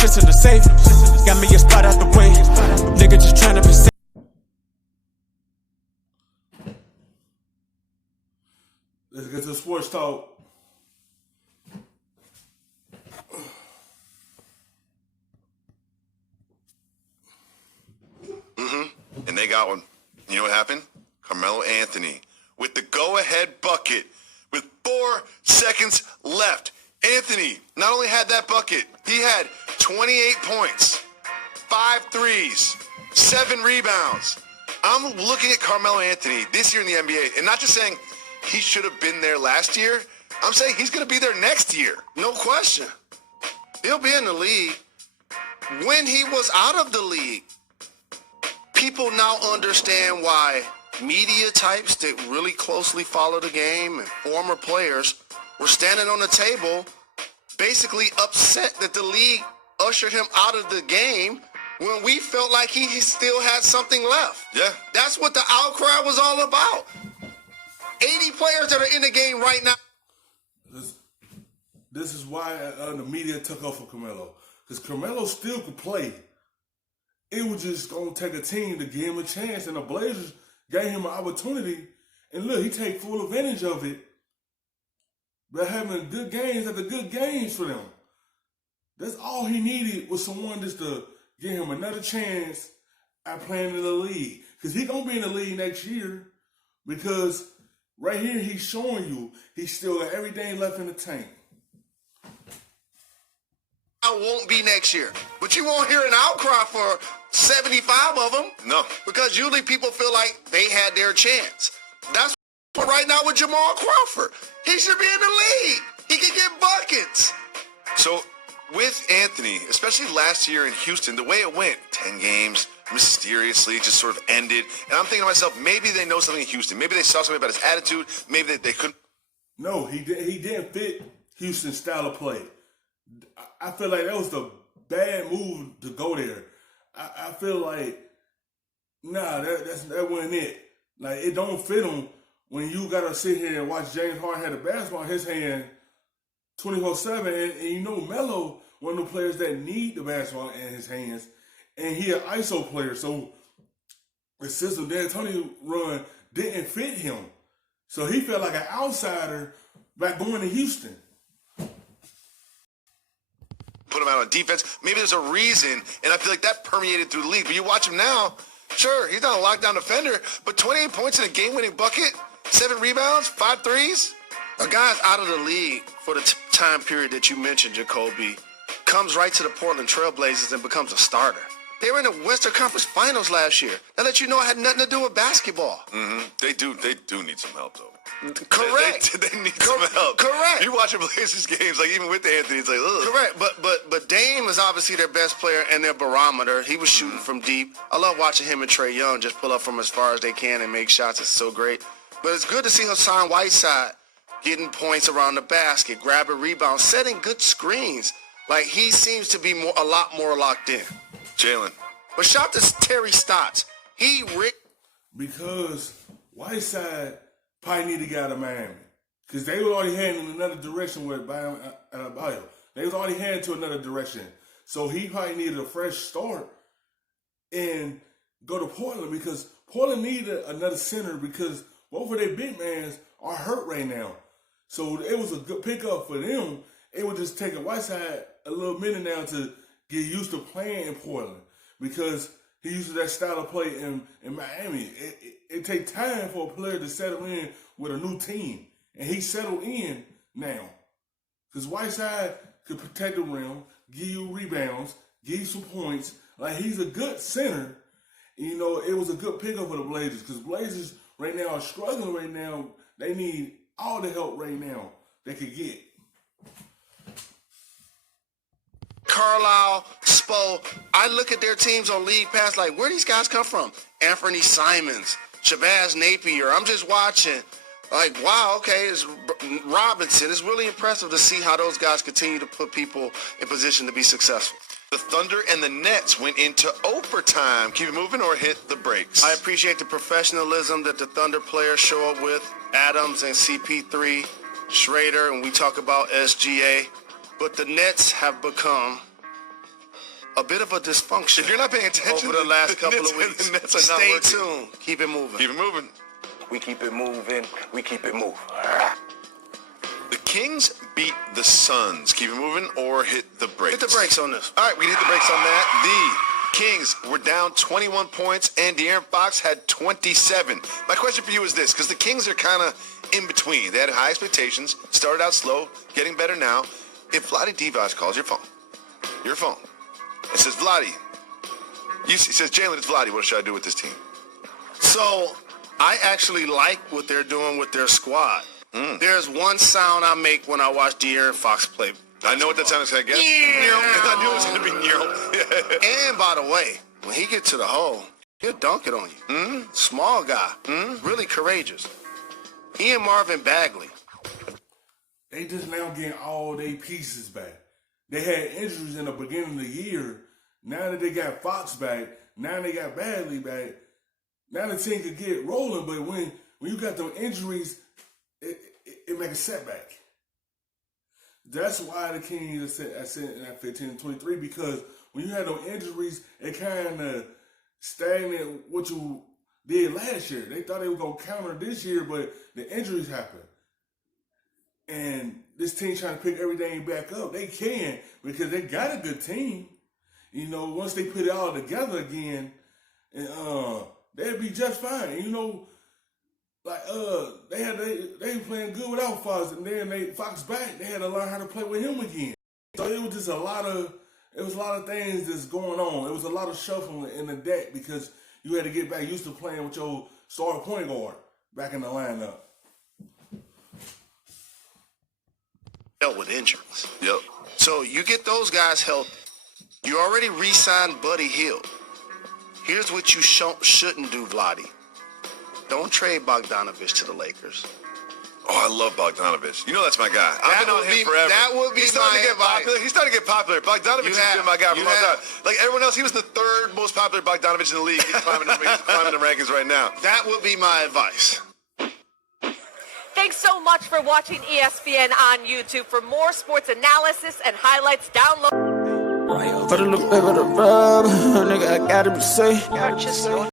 shit's in the safe. Got me a spot out the way. Nigga just tryna be safe. Let's get to the sports talk. And they got one. You know what happened? Carmelo Anthony with the go-ahead bucket with 4 seconds left. Anthony not only had that bucket, he had 28 points, 5 threes, 7 rebounds. I'm looking at Carmelo Anthony this year in the NBA, and not just saying he should have been there last year. I'm saying he's going to be there next year. No question. He'll be in the league. When he was out of the league, people now understand why media types that really closely follow the game and former players were standing on the table basically upset that the league ushered him out of the game when we felt like he still had something left. Yeah. That's what the outcry was all about. 80 players that are in the game right now. This is why the media took off for Carmelo. Because Carmelo still could play. It was just going to take a team to give him a chance. And the Blazers gave him an opportunity. And look, he take full advantage of it. But having good games after good games for them. That's all he needed was someone just to give him another chance at playing in the league. Because he's going to be in the league next year. Because right here, he's showing you he's still got everything left in the tank. I won't be next year. But you won't hear an outcry for 75 of them. No. Because usually people feel like they had their chance. That's what right now with Jamal Crawford. He should be in the league. He can get buckets. So with Anthony, especially last year in Houston, the way it went, 10 games, mysteriously just sort of ended. And I'm thinking to myself, maybe they know something in Houston. Maybe they saw something about his attitude. Maybe they couldn't. No, he didn't fit Houston's style of play. I feel like that was the bad move to go there. I feel like, nah, that wasn't it. Like, it don't fit him when you got to sit here and watch James Harden have the basketball in his hand 24/7. And you know Melo, one of the players that need the basketball in his hands, and he an ISO player. So the system D'Antoni run didn't fit him. So he felt like an outsider by going to Houston. Put him out on defense. Maybe there's a reason, and I feel like that permeated through the league. But you watch him now, sure, he's not a lockdown defender, but 28 points in a game-winning bucket, 7 rebounds, 5 threes. A guy's out of the league for the time period that you mentioned, Jacoby, comes right to the Portland Trailblazers and becomes a starter. They were in the Western Conference Finals last year. That let you know it had nothing to do with basketball. Mm-hmm. They do need some help, though. Correct. They need some help. Correct. You watch Blazers games, like even with Anthony, it's like, ugh. Correct. But Dame is obviously their best player and their barometer. He was shooting from deep. I love watching him and Trae Young just pull up from as far as they can and make shots. It's so great. But it's good to see Hassan Whiteside getting points around the basket, grabbing rebounds, setting good screens. Like, he seems to be a lot more locked in. Jalen. But shout to Terry Stotts. Because Whiteside probably need to get out of Miami. Because they were already heading in another direction with Bio. They was already heading to another direction. So he probably needed a fresh start and go to Portland, because Portland needed another center because both of their big mans are hurt right now. So it was a good pickup for them. It would just take a Whiteside a little minute now to get used to playing in Portland, because he used to that style of play in Miami. It takes time for a player to settle in with a new team. And he settled in now. Because Whiteside could protect the rim, give you rebounds, give you some points. Like, he's a good center. You know, it was a good pickup for the Blazers, because Blazers right now are struggling right now. They need all the help right now they could get. Carlisle, Spo, I look at their teams on League Pass like, where these guys come from? Anthony Simons, Shabazz Napier. I'm just watching like, wow, okay, it's Robinson. It's really impressive to see how those guys continue to put people in position to be successful. The Thunder and the Nets went into overtime. Keep it moving or hit the brakes. I appreciate the professionalism that the Thunder players show up with. Adams and CP3, Schrader, and we talk about SGA. But the Nets have become a bit of a dysfunction. If you're not paying attention over the last couple of weeks, the Nets are not stay working. tuned. Keep it moving. Keep it moving. We keep it moving. We keep it moving. The Kings beat the Suns. Keep it moving or hit the brakes. Hit the brakes on this. All right, we can hit the brakes on that. The Kings were down 21 points, and De'Aaron Fox had 27. My question for you is this, because the Kings are kind of in between. They had high expectations, started out slow, getting better now. If Vlade Divac calls your phone, it says, Vlade, he says, Jalen, it's Vlade, what should I do with this team? So I actually like what they're doing with their squad. There's one sound I make when I watch De'Aaron Fox play. I know what that sound is going to get. I knew it was going to be Nero. And by the way, when he gets to the hole, he'll dunk it on you. Small guy, really courageous. He and Marvin Bagley. They just now getting all their pieces back. They had injuries in the beginning of the year. Now that they got Fox back, now they got Bagley back. Now the team could get rolling, but when you got those injuries, it make a setback. That's why the Kings are sitting at 15-23, because when you had those injuries, it kind of stagnant what you did last year. They thought they were going to counter this year, but the injuries happened. And this team trying to pick everything back up. They can, because they got a good team. You know, once they put it all together again, and they'd be just fine. And, you know, like they were playing good without Fox, and then Fox back, they had to learn how to play with him again. So it was just a lot of things that's going on. It was a lot of shuffling in the deck because you had to get back used to playing with your starting point guard back in the lineup. Dealt with injuries. Yep. So you get those guys healthy. You already re-signed Buddy Hield. Here's what you shouldn't do, Vlade. Don't trade Bogdanovich to the Lakers. Oh, I love Bogdanovich. You know that's my guy. I've been on him forever. That would be He's starting to my get advice. popular. He's starting to get popular. Bogdanovich has been my guy for a long time. Like everyone else, he was the third most popular Bogdanovich in the league. He's climbing the rankings right now. That would be my advice. Thanks so much for watching ESPN on YouTube. For more sports analysis and highlights, download. Put a little bit of the rub, nigga, I gotta be safe. Purchase your